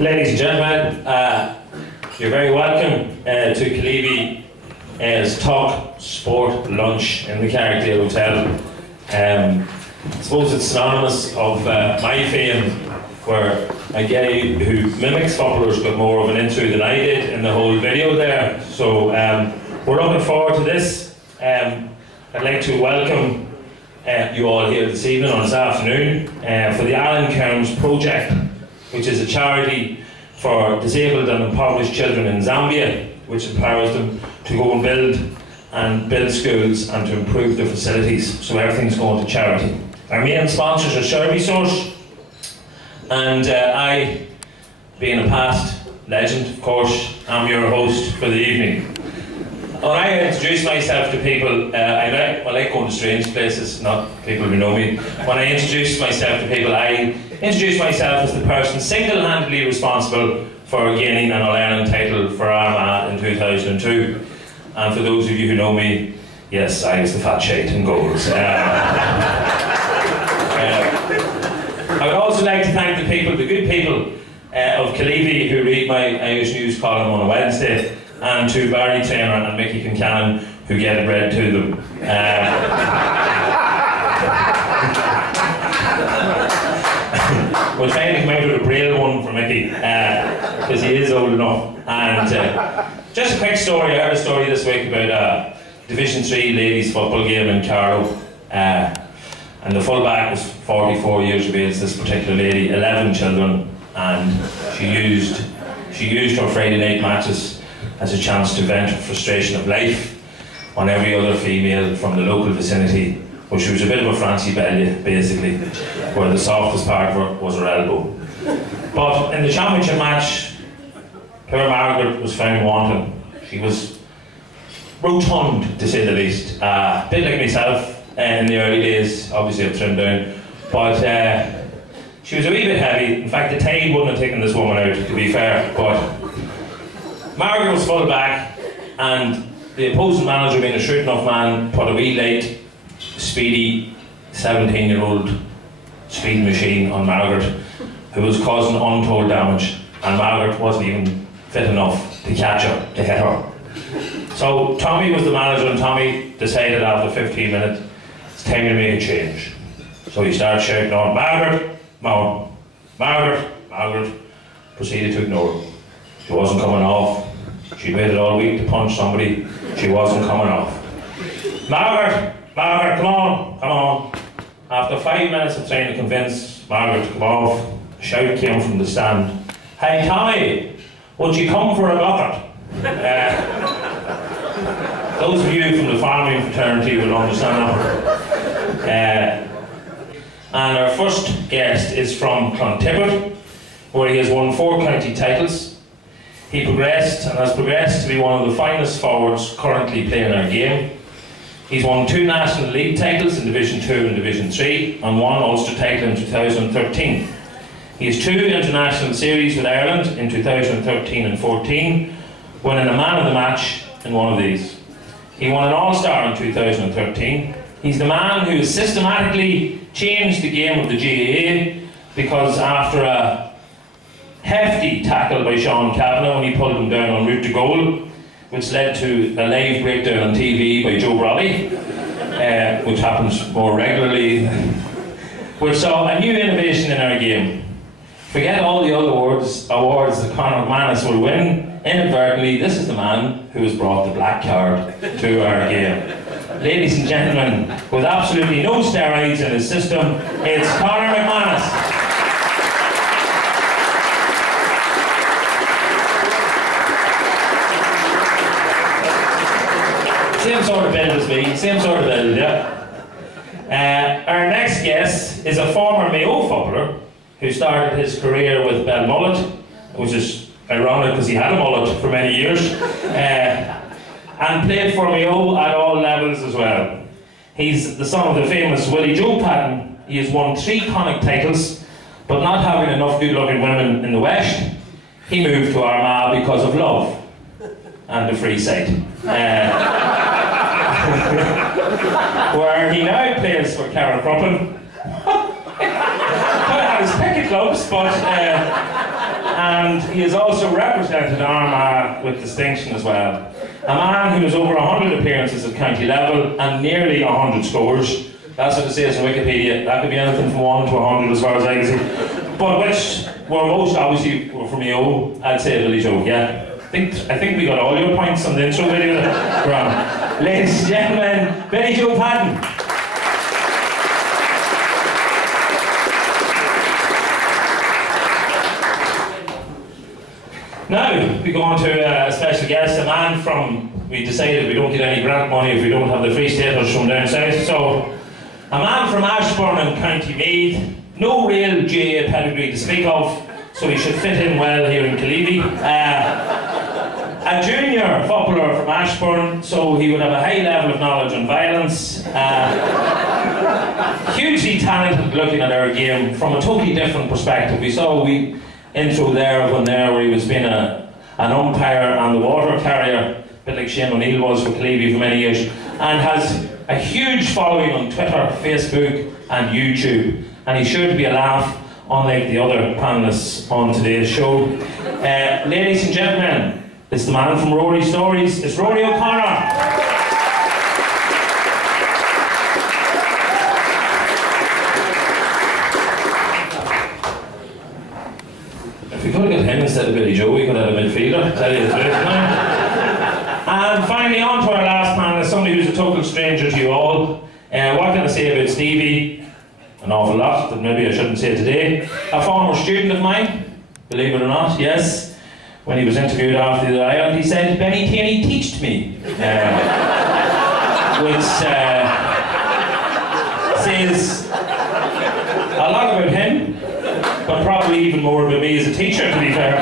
Ladies and gentlemen, you're very welcome to Caleeby's Talk Sport Lunch in the Carrickdale Hotel. I suppose it's synonymous of my fame, where a guy who mimics footballers got more of an intro than I did in the whole video there. So we're looking forward to this. I'd like to welcome you all here this evening or this afternoon for the Alan Kerins Project, which is a charity for disabled and impoverished children in Zambia, which empowers them to go and build schools and to improve their facilities. So everything's going to charity. Our main sponsors are Servisource, and I, being a past legend, of course, am your host for the evening. When I introduce myself to people, I like going to strange places, not people who know me. When I introduce myself to people, I introduce myself as the person single-handedly responsible for gaining an All-Ireland title for Armagh in 2002. And for those of you who know me, yes, I was the fat shite in goals. I would also like to thank the good people of Caleeby who read my Irish News column on a Wednesday, and to Barry Traynor and Mickey Concannon who get it read to them. We'll try to come out with a braille one for Mickey, because he is old enough. And just a quick story. I heard a story this week about a Division 3 ladies football game in Carlow. And the fullback was 44 years of age, this particular lady, 11 children, and she used her Friday night matches as a chance to vent frustration of life on every other female from the local vicinity. Well, she was a bit of a Francie Belly, basically, where the softest part of her was her elbow. But in the championship match, poor Margaret was found wanting. She was rotund, to say the least. A bit like myself in the early days. Obviously I've trimmed down, but she was a wee bit heavy. In fact, the tide wouldn't have taken this woman out, to be fair. But Margaret was full back, and the opposing manager, being a shrewd enough man, put a wee light, speedy 17-year-old speed machine on Margaret, who was causing untold damage, and Margaret wasn't even fit enough to catch her, to hit her. So Tommy was the manager, and Tommy decided after 15 minutes, it's time to make a change. So he started shouting on, Margaret, Mom, Margaret, Margaret. Proceeded to ignore her. She wasn't coming off. She'd waited all week to punch somebody. She wasn't coming off. Margaret, Margaret, come on, come on. After 5 minutes of trying to convince Margaret to come off, a shout came from the stand. Hey Tommy, would you come for a bucket? Those of you from the farming fraternity will understand that. And our first guest is from Clontibbert, where he has won 4 county titles. He progressed and has progressed to be one of the finest forwards currently playing our game. He's won 2 National League titles in Division 2 and Division 3, and 1 Ulster title in 2013. He has 2 international series with Ireland in 2013 and 14, winning a man of the match in one of these. He won an All-Star in 2013. He's the man who has systematically changed the game of the GAA, because after a hefty tackle by Sean Kavanagh when he pulled him down en route to goal, which led to a live breakdown on TV by Joe Rory, which happens more regularly, which saw a new innovation in our game. Forget all the other awards that Conor McManus will win. Inadvertently, this is the man who has brought the black card to our game. Ladies and gentlemen, with absolutely no steroids in his system, it's Conor McManus. Same sort of build as me, same sort of build, yeah. Our next guest is a former Mayo footballer who started his career with Belmullet, which is ironic because he had a mullet for many years, and played for Mayo at all levels as well. He's the son of the famous Willie Joe Padden. He has won 3 Connacht titles, but not having enough good-looking women in the West, he moved to Armagh because of love and the free sight. Where he now plays for Carrickdale. Could have had his picket clubs, but and he has also represented Armagh with distinction as well. A man who has over 100 appearances at county level and nearly 100 scores. That's what it says on Wikipedia. That could be anything from 1 to 100 as far as I can see. But which were most obviously were from you, I'd say Billy Joe, yeah. I think we got all your points on the intro video. Ladies and gentlemen, Benny Joe Padden. Now, we go on to a special guest, a man from, we decided we don't get any grant money if we don't have the Free Staters from down south, so a man from Ashbourne in County Meath, no real GAA pedigree to speak of, so he should fit in well here in Killeavy. A junior footballer from Ashbourne, so he would have a high level of knowledge on violence. Hugely talented looking at our game from a totally different perspective. We saw a wee intro there of one there where he was being an umpire and the water carrier, a bit like Shane O'Neill was for Killeavy for many years, and has a huge following on Twitter, Facebook and YouTube, and he's sure to be a laugh unlike the other panellists on today's show. Ladies and gentlemen, it's the man from Rory Stories, it's Rory O'Connor. If we could have got him instead of Billy Joe, we could have had a midfielder, tell you the truth. And finally, on to our last panelist, somebody who's a total stranger to you all. What can I say about Stevie? An awful lot that maybe I shouldn't say today. A former student of mine, believe it or not, yes. When he was interviewed after the Island, he said, Benny Tierney teached me. Which says a lot about him, but probably even more about me as a teacher, to be fair.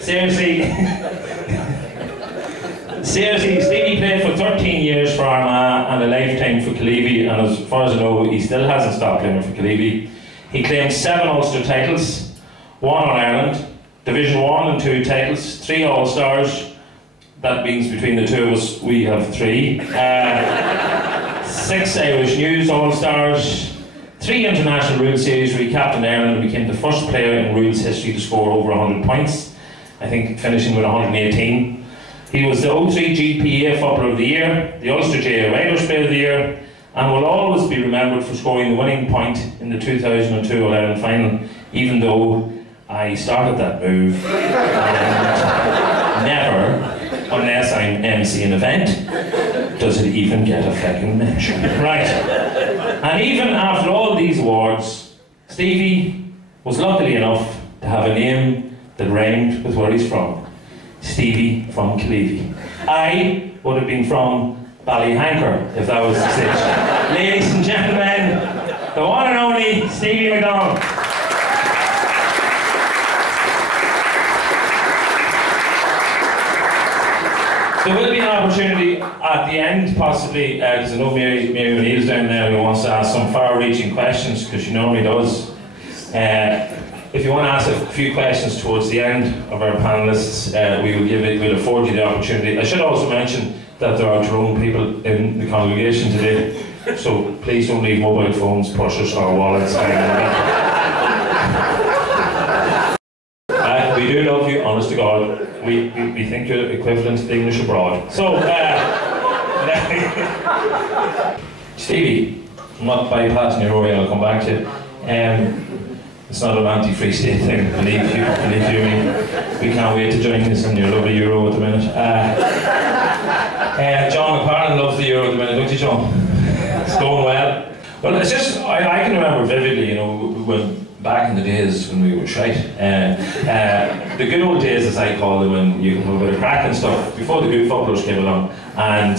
Seriously, Stevie played for 13 years for Armagh and a lifetime for Killeavy, and as far as I know, he still hasn't stopped playing for Killeavy. He claimed 7 Ulster titles, 1 on Ireland, Division 1 and 2 titles, 3 All-Stars. That means between the two of us, we have 3. 6 Irish News All-Stars, 3 International Rules Series where he captained Ireland and became the first player in Rules history to score over 100 points. I think finishing with 118. He was the O3 GPA Footballer of the Year, the Ulster GAA Riders Player of the Year, and will always be remembered for scoring the winning point in the 2002 All-Ireland final, even though I started that move and never, unless I'm MC an event, does it even get a fucking mention. Right. And even after all these awards, Stevie was lucky enough to have a name that rhymed with where he's from. Stevie from Killeavy. I would have been from Ballyhanker if that was the stage. Ladies and gentlemen, the one and only Steven McDonnell. There will be an opportunity at the end, possibly, because I know Mary O'Neill's down there who wants to ask some far-reaching questions, because she normally does. If you want to ask a few questions towards the end of our panellists, we'll afford you the opportunity. I should also mention that there are Tyrone people in the congregation today, so please don't leave mobile phones, purses or wallets. We do love you, honest to God. We think you're equivalent to the English abroad. So, Stevie, I'm not bypassing your Rory, I'll come back to you. It's not an anti-Free State thing, believe you me. We can't wait to join this in your lovely Euro at the minute. John McPartlin loves the Euro at the minute, don't you, John? It's going well. Well, it's just, I can remember vividly, you know, when back in the days when we were shite. The good old days, as I call them, when you can have a bit of crack and stuff, before the good footballers came along. And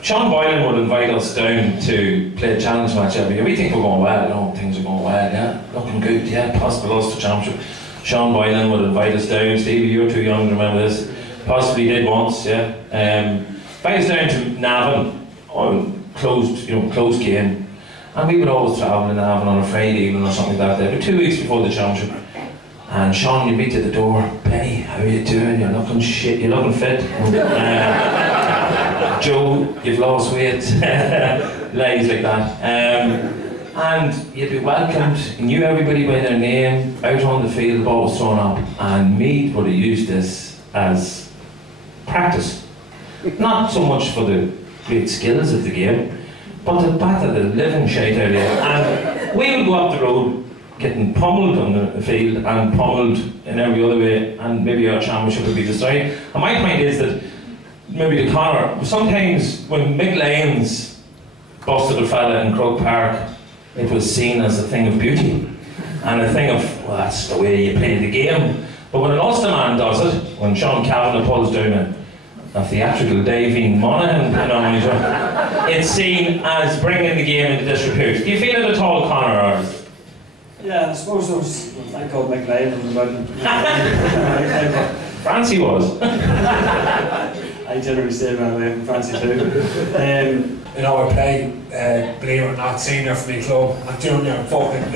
Sean Boylan would invite us down to play a challenge match every year. We think we're going well, you know, things are going well, yeah, looking good, yeah, possible Ulster Championship. Sean Boylan would invite us down. Stevie, you're too young to remember this. Possibly did once, yeah. Invite us down to Navan, on closed game. And we would always travel in Navan on a Friday evening or something like that. But 2 weeks before the championship. And Sean, you meet at the door, Benny, how are you doing? You're looking shit, you're looking fit. Joe, you've lost weight. Lies like that. And And you'd be welcomed, you knew everybody by their name, out on the field, the ball was thrown up, and Meath would have used this as practice. Not so much for the great skills of the game, but to batter the living shite out of you. And we would go up the road, getting pummeled on the field and pummeled in every other way, and maybe our championship would be destroyed. And my point is that, maybe to Conor, sometimes when Mick Lanes busted a fella in Croke Park, it was seen as a thing of beauty and a thing of, well, that's the way you play the game. But when an Ulster man does it, when Sean Kavanagh pulls down a theatrical Davine Monaghan monitor, it's seen as bringing the game into disrepute. Do you feel it at all, Conor? Or? Yeah, I suppose there was a thing called McLean about it. Fancy was. I generally stay around away from Fancy too. You know, I play, believe it or not, senior for my club, and junior, fucking and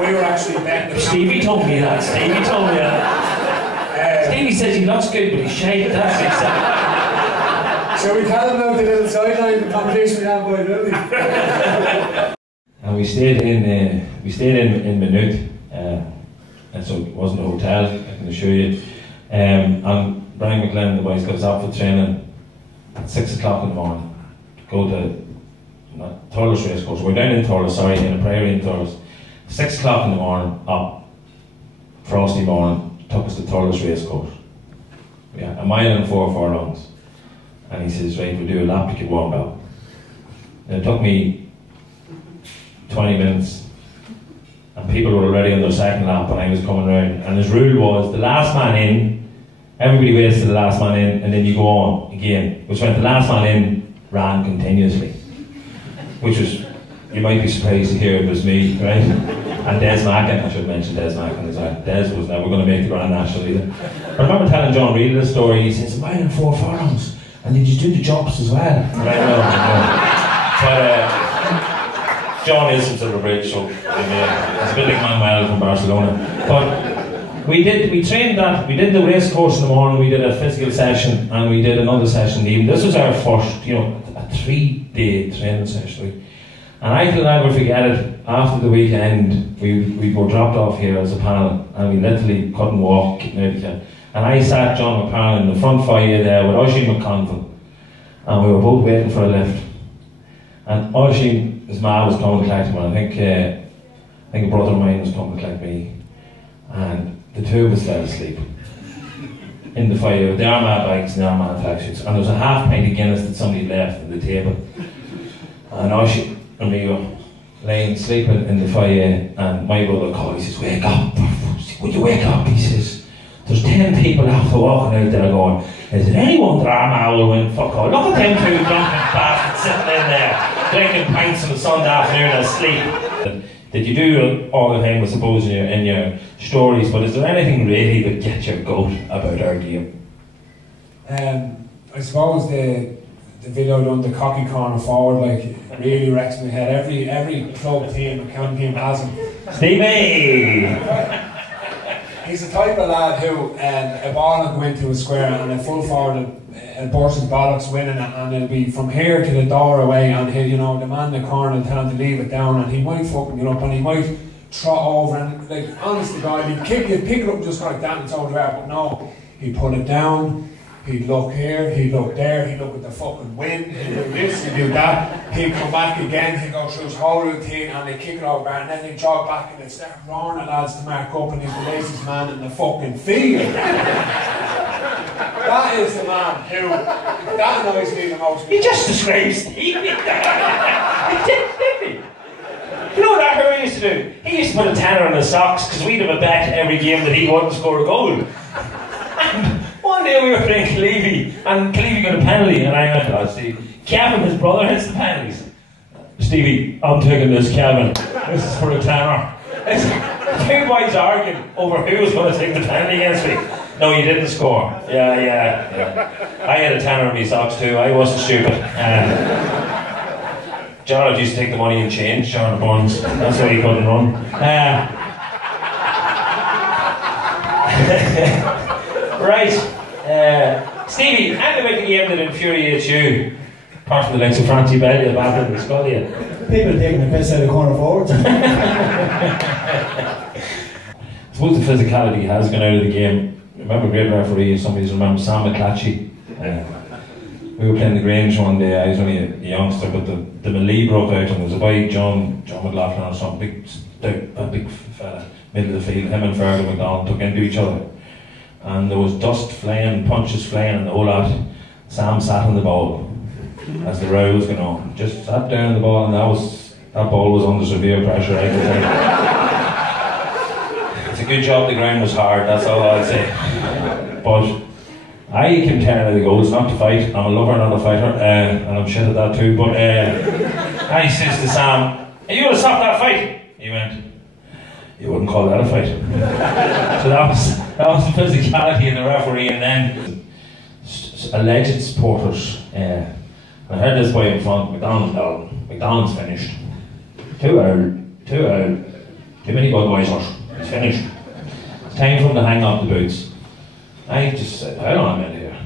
we were actually betting. Stevie told me that. Stevie told me that. Stevie says he looks good, but he's shaved. That's exactly. So we tell them about the little sideline competition we have by really. And we stayed in Maynooth, and so it wasn't a hotel, I can assure you. And Brian McLennan, the boys, got us out for training at 6 o'clock in the morning to go to Thurles Racecourse. We're down in Thurles, sorry, in a prairie in Thurles. 6 o'clock in the morning, up, frosty morning, took us to Thurles Racecourse. Yeah, 1 mile and 4 furlongs. And he says, right, we'll do a lap to get warmed up. And it took me 20 minutes, and people were already on their second lap when I was coming round. And his rule was, the last man in, everybody waits till the last man in, and then you go on again. Which meant the last man in ran continuously. Which was, you might be surprised to hear it was me, right? And Des Mackin, I should mention Des Mackin as well. Des was never going to make the Grand National either. I remember telling John Reid this story, he says, 1 mile and 4 furlongs. And did you do the jumps as well? And I know. But John is from Silver Bridge, so he's a bit like Manuel from Barcelona. But we trained that, we did the race course in the morning, we did a physical session, and we did another session in the evening. This was our first, a 3-day training session. And I can never forget it, after the weekend, we were dropped off here as a panel, and we literally couldn't walk. And I sat John McParland in the front foyer there with Oisin McConville, and we were both waiting for a lift. And Oisin, his ma was coming to collect him, and I think a brother of mine was coming to collect me. And the two of us fell asleep in the foyer with the Armagh bags and the Armagh taxis. And there was a half pint of Guinness that somebody left on the table. And Oisin and me were laying sleeping in the foyer, and my brother called, he says, wake up, will you wake up? He says, there's 10 people after walking out there going, is there anyone that Armagh will win? Fuck all. Look at them two drunken bastards sitting in there, drinking pints on a Sunday afternoon asleep. That you do all the time, I suppose, in your stories, but is there anything really that gets your goat about our game? I suppose the video done, the cocky corner forward, like, really wrecks my head. Every club team, county team has him. Stevie! He's the type of lad who a ball will go into a square and a full forward will burst his bollocks winning it, and it'll be from here to the door away, and he'll, the man in the corner will tell him to leave it down, and he might fucking get up and he might trot over, and like, honest to God, he'd pick it up just like that and it's over there, but no, he'd pull it down, he'd look here, he'd look there, he'd look at the fucking wind, he'd do this, he'd do that, he'd come back again, he'd go through his whole routine, and they'd kick it over there, and then he'd jog back and they'd start roaring at lads to mark up, and he's the laziest man in the fucking field. That is the man who, that annoys me the most. He just describes Stevie. He did, you know what that Harry used to do? He used to put a tenner in his socks because we'd have a bet every game that he wouldn't score a goal. And one day we were playing Clevey, and Clevey got a penalty, and I went, oh, Steve, Kevin, his brother, hits the penalties. Stevie, I'm taking this, Kevin. This is for a tenner. Two boys arguing over who was going to take the penalty against me. No, you didn't score. Yeah. I had a tenner in my socks too. I wasn't stupid. John used to take the money and change, John Burns. That's why he couldn't run. Right. Stevie, anything about the game that infuriates you? Apart from the likes of Francie Belly and Batman and Scully. People taking the piss out of corner forwards. I suppose the physicality has gone out of the game. I remember a great referee, if somebody's remember Sam McClatchy. We were playing the Grange one day. I was only a youngster, but the melee broke out, and there was a boy, John McLaughlin or something, a big fella, middle of the field. Him and Fergal McDonnell took into each other, and there was dust flying, punches flying, and the whole lot. Sam sat on the ball as the row was going on. Just sat down on the ball, and that ball was under severe pressure. I could say. It's a good job the ground was hard. That's all I'll say. But I can tell how the goals not to fight. I'm a lover, not a fighter, and I'm shit at that too. But I says to Sam, "Are you going to stop that fight?" He went, "You wouldn't call that a fight." So that was the physicality in the referee, and then alleged supporters. I heard this boy in front, McDonald's finished. Too old. Too many Budweisers. It's finished. It's time for him to hang up the boots. I just said, "How long am I in here?"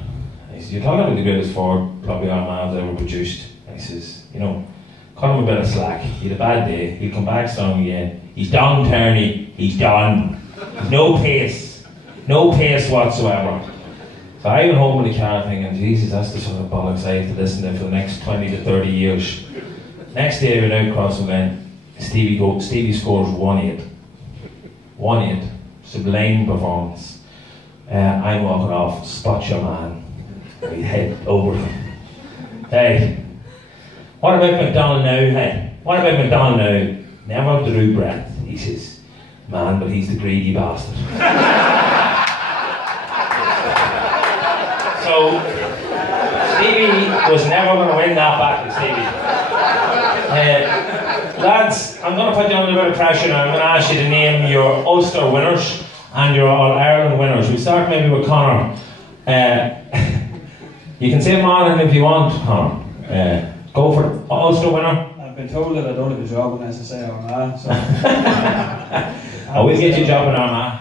He said, "You're talking about the greatest forward probably our man's ever produced." He says, "Cut him a bit of slack. He had a bad day. He'll come back strong again. He's done, Tierney. He's done. No pace. No pace whatsoever." So I went home in the car thinking, Jesus, that's the sort of bollocks I have to listen to for the next 20 to 30 years. Next day I went out crossing Glen. Stevie scores 1-8. 1-8. Sublime performance. I'm walking off, spot your man. We head over him. "Hey, what about McDonnell now, hey? What about McDonnell now? Never drew breath," he says. "Man, but he's the greedy bastard." So, Stevie was never going to win that battle, Stevie. Lads, I'm going to put you under a bit of pressure now. I'm going to ask you to name your Ulster winners and your All-Ireland winners. We'll start maybe with Conor. You can say Monaghan if you want, Conor. Go for it. Ulster winner. I've been told that I don't have a job unless I say Armagh, so... We'll get you a job in Armagh.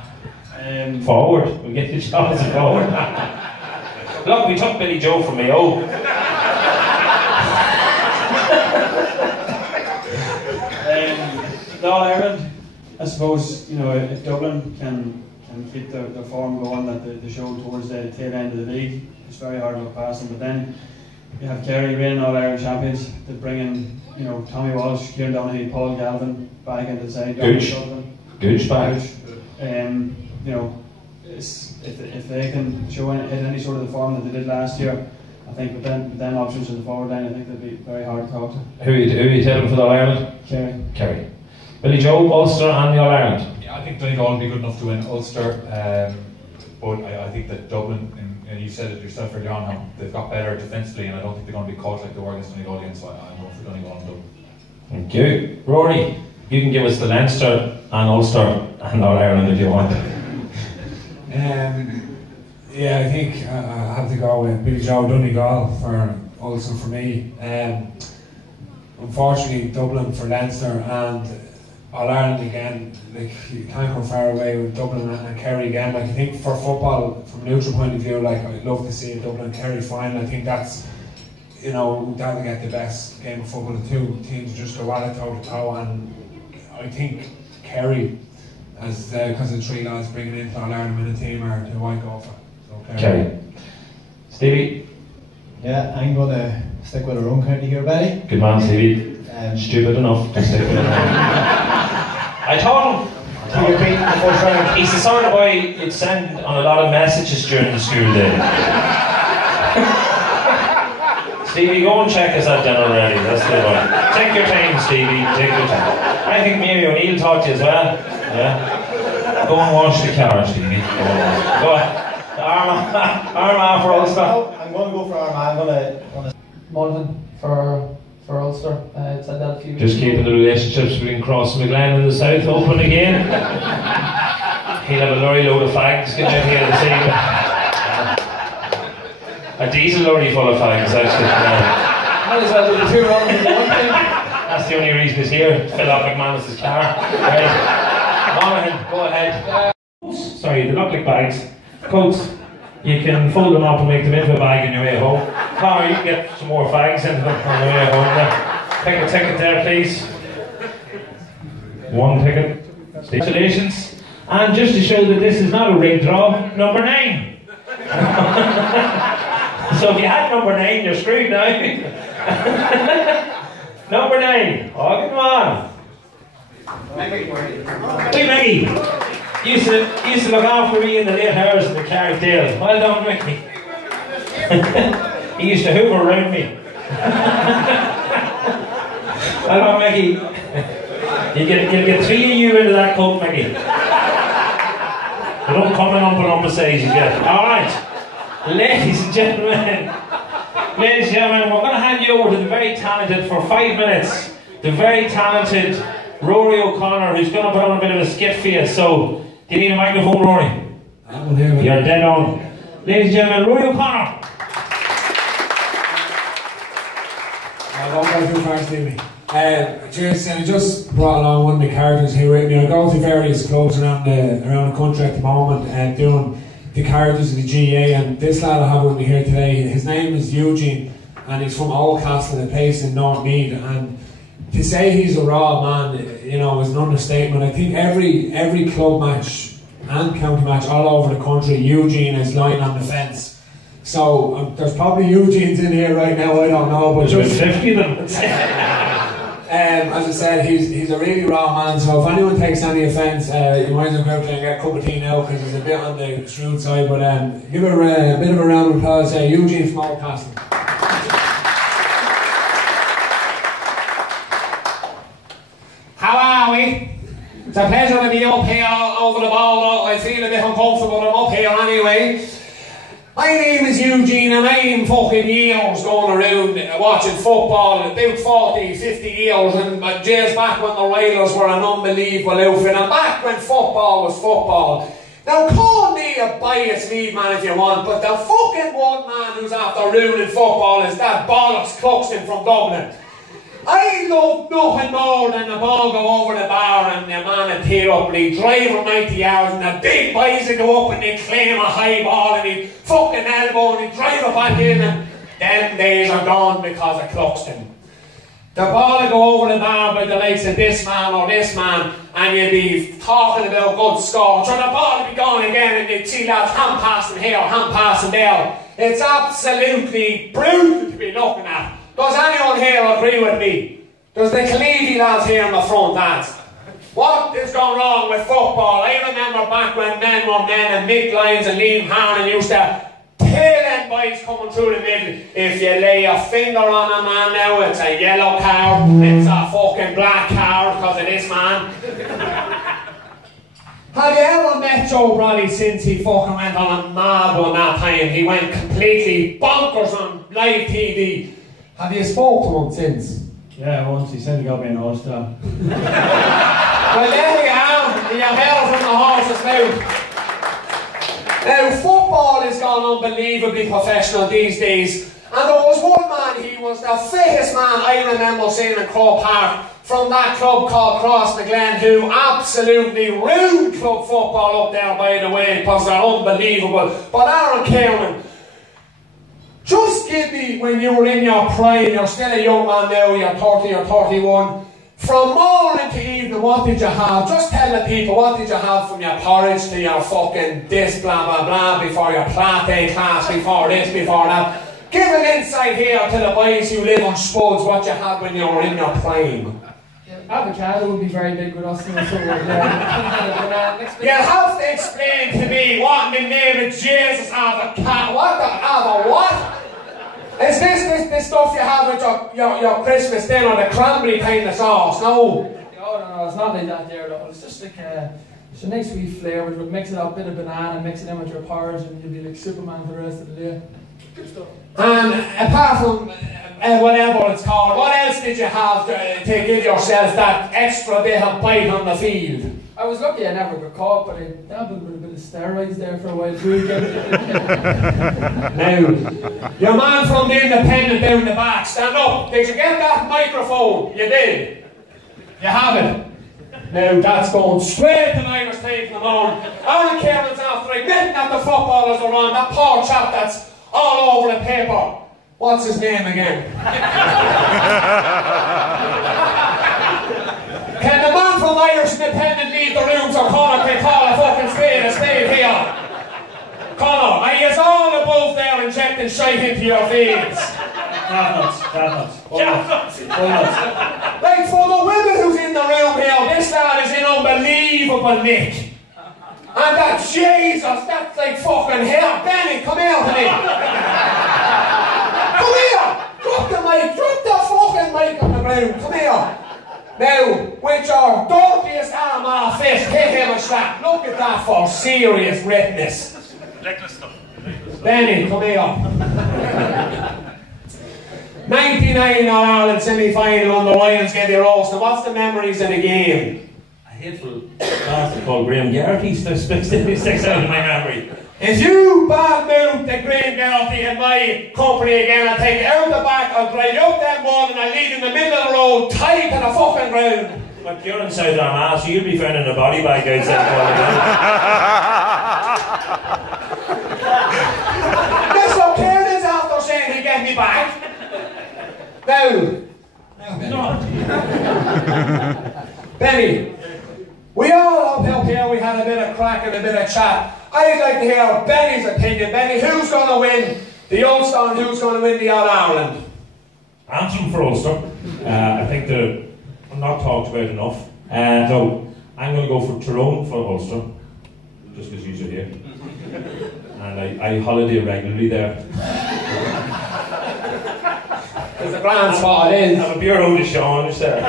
Forward. We'll get you a job as a forward. Look, we took Billy Joe from Mayo. All-Ireland, I suppose, if Dublin can keep the form going that they showed towards the tail end of the league, it's very hard to look past them. But then you have Kerry reigning All-Ireland champions. They bring in, Tommy Walsh, Kieran Donaghy, Paul Galvin back into the side. Gooch back. If they can hit any sort of the form that they did last year, I think with them options in the forward line, I think they'd be very hard to talk to. Who are you telling for the All-Ireland? Kerry. Billy Joe, Ulster and the All-Ireland. Yeah, I think Donegal will be good enough to win Ulster, but I think that Dublin, and you said it yourself earlier on, they've got better defensively, and I don't think they're going to be caught like they were against Donegal again, so I'm going for Donegal and Dublin. Thank you. Rory, you can give us the Leinster and Ulster and All-Ireland if you want. Yeah, I think I have to go with Billy Joe, Donegal for Ulster for me. Unfortunately, Dublin for Leinster and All-Ireland again. Like, you can't go far away with Dublin and Kerry again. Like, I think for football, from a neutral point of view, like, I'd love to see a Dublin-Kerry final. I think that's, that'll get the best game of football. The two teams just go at it toe to toe, and I think Kerry, as because of the three lads bringing into All-Ireland in a team, are who I go for. So Kerry. Stevie? Yeah, I'm going to stick with our own county here, Betty. Good man, Stevie. Stupid enough to stick with it. I told him. He's the sort of boy you'd send on a lot of messages during the school day. Stevie, go and check us at dinner already. That's the boy. Take your time, Stevie. Take your time. I think Mary O'Neill talked to you as well. Yeah. Go and wash the car, Stevie. Go ahead. Armagh for Ulster. I'm going to go for Armagh. I'm going to Mulligan for Ulster. Said that a few Just keeping the relationships between Cross and McGlen in the south open again. He'll have a lorry load of fags getting out here this evening. A diesel lorry full of fags, actually. Might as well do the two runs in one thing. That's the only reason he's here. Fill up McManus' car. Right. Monaghan, go ahead. Sorry, they look like bags. Coats. You can fold them up and make them into a bag on your way home. Connor, you can get some more fags into them on the way home there. Take a ticket there, please. One ticket. Congratulations. And just to show that this is not a rigged draw, number 9. So if you had number 9, you're screwed now. Number 9. Oh, come on. Hey, Mickey. Used to look after me in the late hours in the Carrickdale. Well done, Mickey. He used to hoover around me. Well done, Mickey. You'll get 3 of you into that coat, Mickey. They don't come in umpa sizes yet. Alright. Ladies and gentlemen, we're going to hand you over to the very talented, for 5 minutes, the very talented Rory O'Connor, who's going to put on a bit of a skit for you. So, do you need a microphone, Rory? You're dead on. Ladies and gentlemen, Rory O'Connor. I won't go too far, Stevie. Cheers, I just brought along one of the characters here with me. I go to various clubs around the country at the moment doing the characters of the GAA, and this lad I have with me here today, his name is Eugene, and he's from Oldcastle, a place in North Meath, and to say he's a raw man, you know, is an understatement. I think every club match and county match all over the country, Eugene is lying on the fence. So there's probably Eugenes in here right now, I don't know, but just 50 of them. As I said, he's a really raw man, so if anyone takes any offence, you might as well go out there and get a cup of tea now, because he's a bit on the shrewd side, but give it a bit of a round of applause, Eugene from Oldcastle. How are we? It's a pleasure to be up here over the ball. I feel a bit uncomfortable, but I'm up here anyway. My name is Eugene, and I'm fucking years going around watching football, about 40, 50 years, and just back when the Railers were an unbelievable outfit, and back when football was football. Now call me a biased lead man if you want, but the fucking one man who's after ruining football is that bollocks Cluxton from Dublin. I love nothing more than the ball go over the bar and the man would tear up and he'd drive for 90 hours and the big boys would go up and they'd claim a high ball and he'd fucking elbow and he'd drive it back in, and them days are gone because of Cluxton. The ball would go over the bar by the likes of this man or this man, and you'd be talking about good scores, or the ball would be gone again and you'd see lads hand passing here, hand passing there. It's absolutely brutal to be looking at. Does anyone here agree with me? Does the Clevey lads here in the front, lads? What is going wrong with football? I remember back when men were men and Mick Lyons and Liam Harnan used to tail end boys coming through the middle. If you lay a finger on a man now, it's a yellow card, it's a fucking black card because of this man. Have you ever met Joe Padden since he fucking went on a mad one that time? He went completely bonkers on live TV. Have you spoke to him since? Yeah, once. He said he got me an all-star. Well, there you have. You heard from the horse's mouth. Now, football has gone unbelievably professional these days. And there was one man, he was the fittest man I remember seeing in Croke Park from that club called Crossmaglen, who absolutely ruined club football up there, by the way, because they're unbelievable. But Alan Kerins, just give me, when you were in your prime, you're still a young man now, you're 30 or 31, from morning to evening, what did you have? Just tell the people, what did you have from your porridge to your fucking this, blah, blah, blah, before your Plate class, before this, before that. Give an insight here to the boys who live on Spuds, what you had when you were in your prime. Avocado would be very big with us, you know, so you have to explain to me what in the name of Jesus avocado. What the what? Is this stuff you have with your Christmas dinner, the cranberry kind of sauce? No. No, it's not like that there though. It's just like it's a nice wee flavour. We'll mix it up, a bit of banana, mix it in with your porridge, and you'll be like Superman for the rest of the day. Good stuff. And apart from whatever it's called, what else did you have to give yourself that extra bit of bite on the field? I was lucky I never got caught, but I dabbled with a bit of steroids there for a while too. Now, your man from the Independent down the back, stand up. Did you get that microphone? You did. You have it. Now that's going straight to Irish time in the morning. Alan Kerins after admitting that the footballers are on, that poor chap that's all over the paper. What's his name again? Can the man from Irish Independent leave the room so Conor can call a fucking spade here? Conor, are you all above there injecting shite into your veins? Nuts. Like for the women who's in the room here, this lad is in unbelievable nick. And that Jesus, that's like fucking hell. Benny, come here to me. Come here! Drop the mic, drop the fucking mic on the ground. Come here. Now, with your dirtiest arm off fist, hit him a slap. Look at that for serious redness. Benny, come here. 99 All-Ireland semi-final on the Lions gave you roasted. What's the memories of the game? A hateful bastard called Graham Garrity sticks out in my memory. If you bad-mouth the Graham Garrity in my company again, I'll take you out the back, I'll drive you up that wall and I'll leave you in the middle of the road, tied to the fucking ground. But you're in South Armagh, so you'll be found in a body bag outside the Mr. Kerins after saying he'll get me back. Now, Benny, we all up here, we had a bit of crack and a bit of chat. I'd like to hear Benny's opinion. Benny, who's going to win the Ulster and who's going to win the All-Ireland? Antrim for Ulster. I think they're not talked about enough. So I'm going to go for Tyrone for Ulster, just because you're here. And I holiday regularly there. There's a grand spot it is. I'm a bureau de change there.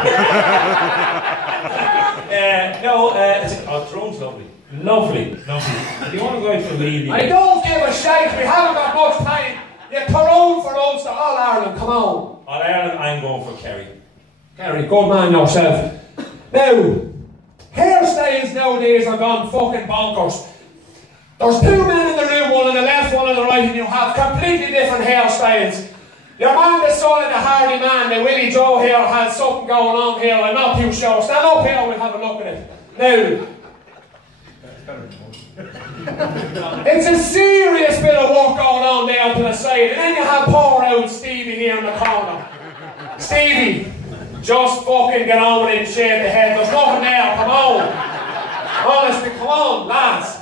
Tyrone's lovely. Lovely. If you want to go out for a meal, I don't give a shite, we haven't got much time. You Tyrone for Ulster, All Ireland, come on. All Ireland, I'm going for Kerry. Kerry, good man yourself. Now, hairstyles nowadays are gone fucking bonkers. There's two men in the room, one on the left, one on the right, and you have completely different hairstyles. Your man, the son of the hardy man, the Willie Joe here, has something going on here, I'm not too sure. Stand up here, we'll have a look at it. Now, it's a serious bit of work going on there to the side, and then you have poor old Stevie here in the corner. Stevie, just fucking get on with it and shave the head, there's nothing there, come on. Honestly, come on, lads.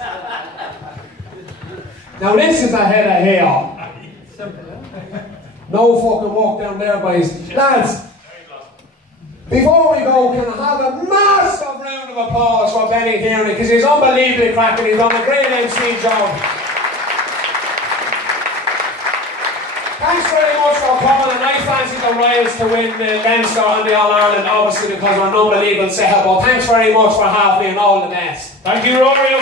Now this is a head of hair. No fucking walk down there, boys. Lads, before we go, can I have a massive round of applause for Benny Tierney, because he's unbelievably cracking, he's done a great MC job. Thanks very much for coming, and I fancy the Royals to win the Leinster and the All-Ireland, obviously because we're an unbelievable setup, but thanks very much for having me and all the best. Thank you, Rory.